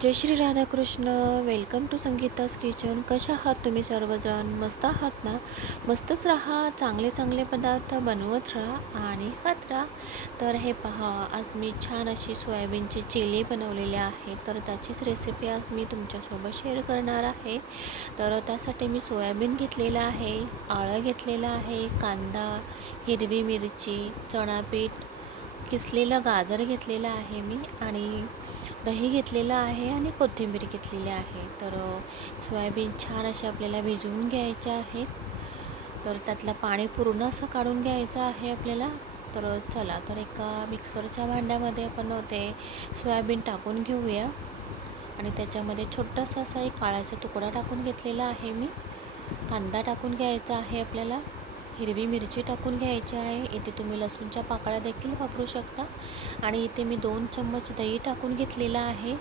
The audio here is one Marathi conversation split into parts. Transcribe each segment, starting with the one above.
Jai Shri Radhakrishna. Welcome to Sangeeta's kitchen. कशा आहात तुम्ही सर्वजण? मस्त आहात ना? मस्तच राहा, चांगले चांगले पदार्थ बनवत राहा आणि खात राहा. तर हे पहा, आज मी छान अशी सोयाबीनची चिली बनवलेली आहे. तर त्याचीच रेसिपी आज मी तुमच्यासोबत शेअर करणार आहे. तर त्यासाठी मी सोयाबीन घेतलेलं आहे, आलं घेतलेलं आहे, कांदा, हिरवी मिरची, चणापीठ, किसलेलं गाजर घेतलेलं आहे मी, आणि दही घेतलेलं आहे आणि कोथिंबीर घेतलेली आहे. तर सोयाबीन छान असे आपल्याला भिजवून घ्यायचे आहेत. तर त्यातलं पाणी पूर्ण असं काढून घ्यायचं आहे आपल्याला. तर चला, तर एका मिक्सरच्या भांड्यामध्ये आपण ते सोयाबीन टाकून घेऊया. आणि त्याच्यामध्ये छोटासा असा एक काळाचा तुकडा टाकून घेतलेला आहे मी. कांदा टाकून घ्यायचा आहे आपल्याला. हिरवी मिरची टाकून घ्यायची आहे. इथे तुम्ही लसूणच्या पाकळ्या देखील वापरू शकता. आणि इथे मी 2 चम्मच दही टाकून घेतलेला आहे.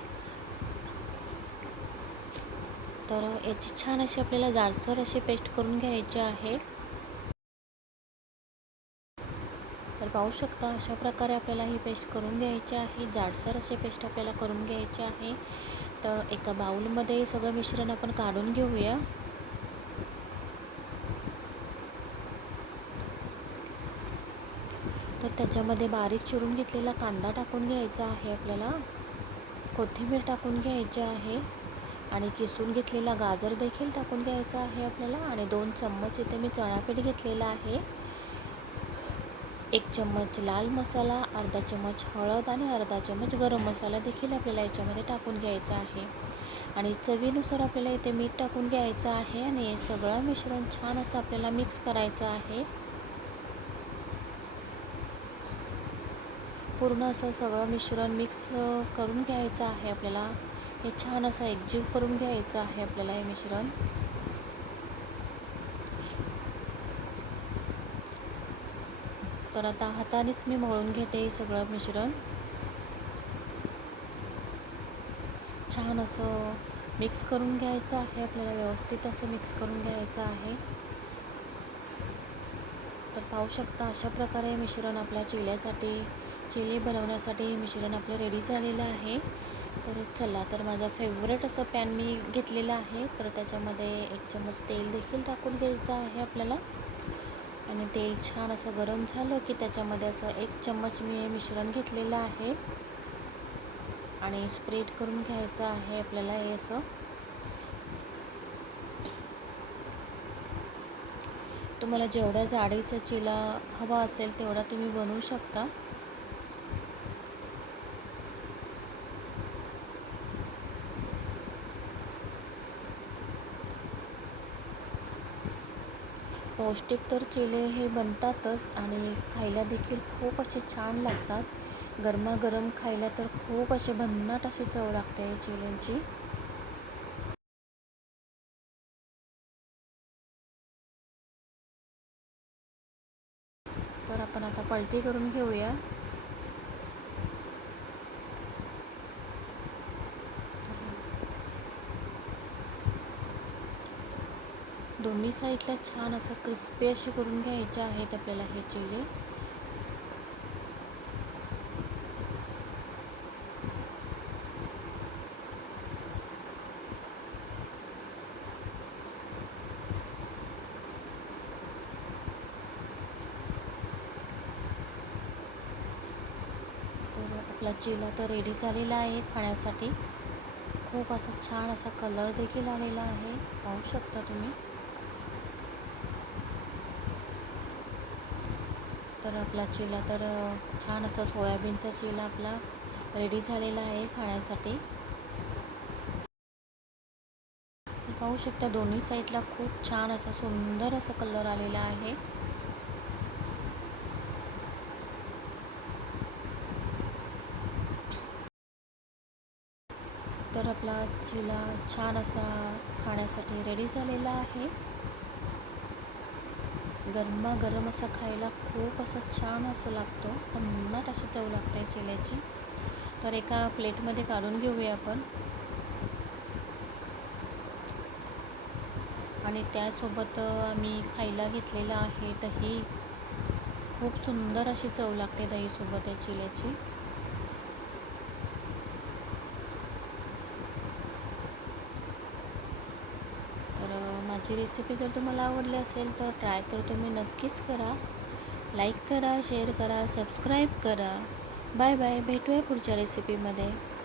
तर याची छान अशी आपल्याला जाडसर अशी पेस्ट करून घ्यायची आहे. तर पाहू शकता, अशा प्रकारे आपल्याला ही पेस्ट करून घ्यायची आहे. जाडसर अशी पेस्ट आपल्याला करून घ्यायची आहे. तर एका बाउलमध्ये सगळं मिश्रण आपण काढून घेऊया. तर त्याच्यामध्ये बारीक चिरून घेतलेला कांदा टाकून घ्यायचा आहे आपल्याला. कोथिंबीर टाकून घ्यायची आहे आणि किसून घेतलेला गाजर देखील टाकून घ्यायचा आहे आपल्याला. आणि 2 चम्मच इथे मी चणापीठ घेतलेला आहे. 1 चम्मच लाल मसाला, अर्धा चम्मच हळद आणि अर्धा चम्मच गरम मसाला देखील आपल्याला याच्यामध्ये टाकून घ्यायचा आहे. आणि चवीनुसार आपल्याला इथे मीठ टाकून घ्यायचं आहे. आणि हे सगळं मिश्रण छान असं आपल्याला मिक्स करायचं आहे. पूर्ण असं सगळं मिश्रण मिक्स करून घ्यायचं आहे आपल्याला. हे छान असं एकजीव करून घ्यायचं आहे आपल्याला हे मिश्रण. तर आता हातानेच मी मळून घेते हे सगळं मिश्रण. छान असं मिक्स करून घ्यायचं आहे आपल्याला, व्यवस्थित असं मिक्स करून घ्यायचं आहे. तर पाहू शकता, अशा प्रकारे मिश्रण आपल्या चिली बनवण्यासाठी हे मिश्रण आपलं रेडी झालेलं आहे. तर चला, तर माझा फेवरेट असं पॅन मी घेतलेलं आहे. तर त्याच्यामध्ये 1 चम्मच तेल देखील टाकून घ्यायचं आहे आपल्याला. आणि तेल छान असं गरम झालं की त्याच्यामध्ये असं 1 चम्मच मी हे मिश्रण घेतलेलं आहे आणि स्प्रेड करून घ्यायचं आहे आपल्याला हे असं. तुम्हाला जेवढ्या जाडीचा चिला हवा असेल तेवढा तुम्ही बनवू शकता. पौष्टिक तर चिले हे बनतातच आणि खायला देखील खूप असे छान लागतात. गरमागरम खायला तर खूप असे भन्नाट अशी चव लागते चिल्यांची. तर आपण आता पलटी करून घेऊया. दोन्ही साईडला छान असं क्रिस्पी असे करून घ्यायचे आहेत आपल्याला हे चिले. तर आपला चिला तर रेडी झालेला आहे खाण्यासाठी. खूप असा छान असा कलर देखील आलेला आहे, पाहू शकता तुम्ही. तर आपला चिला तर छान असा सोयाबीनचा चिला आपला रेडी झालेला आहे खाण्यासाठी. तर पाहू शकता, दोन्ही साईडला खूप छान असा सुंदर असा कलर आलेला आहे. तर आपला चिला छान असा खाण्यासाठी रेडी झालेला आहे. गरमागरम असा खायला खूप असं छान असं लागतो, भन्नाट अशी चव लागते चिल्याची. तर एका प्लेटमध्ये काढून घेऊया आपण. आणि त्यासोबत आम्ही खायला घेतलेलं आहे दही. खूप सुंदर अशी चव लागते दहीसोबत या चिल्याची. तर माझी रेसिपी जर तुम्हाला आवडली असेल तर ट्राय तर तुम्ही नक्कीच करा. लाईक करा, शेअर करा, सबस्क्राईब करा. Bye bye. भेटूया पुढच्या रेसिपीमध्ये.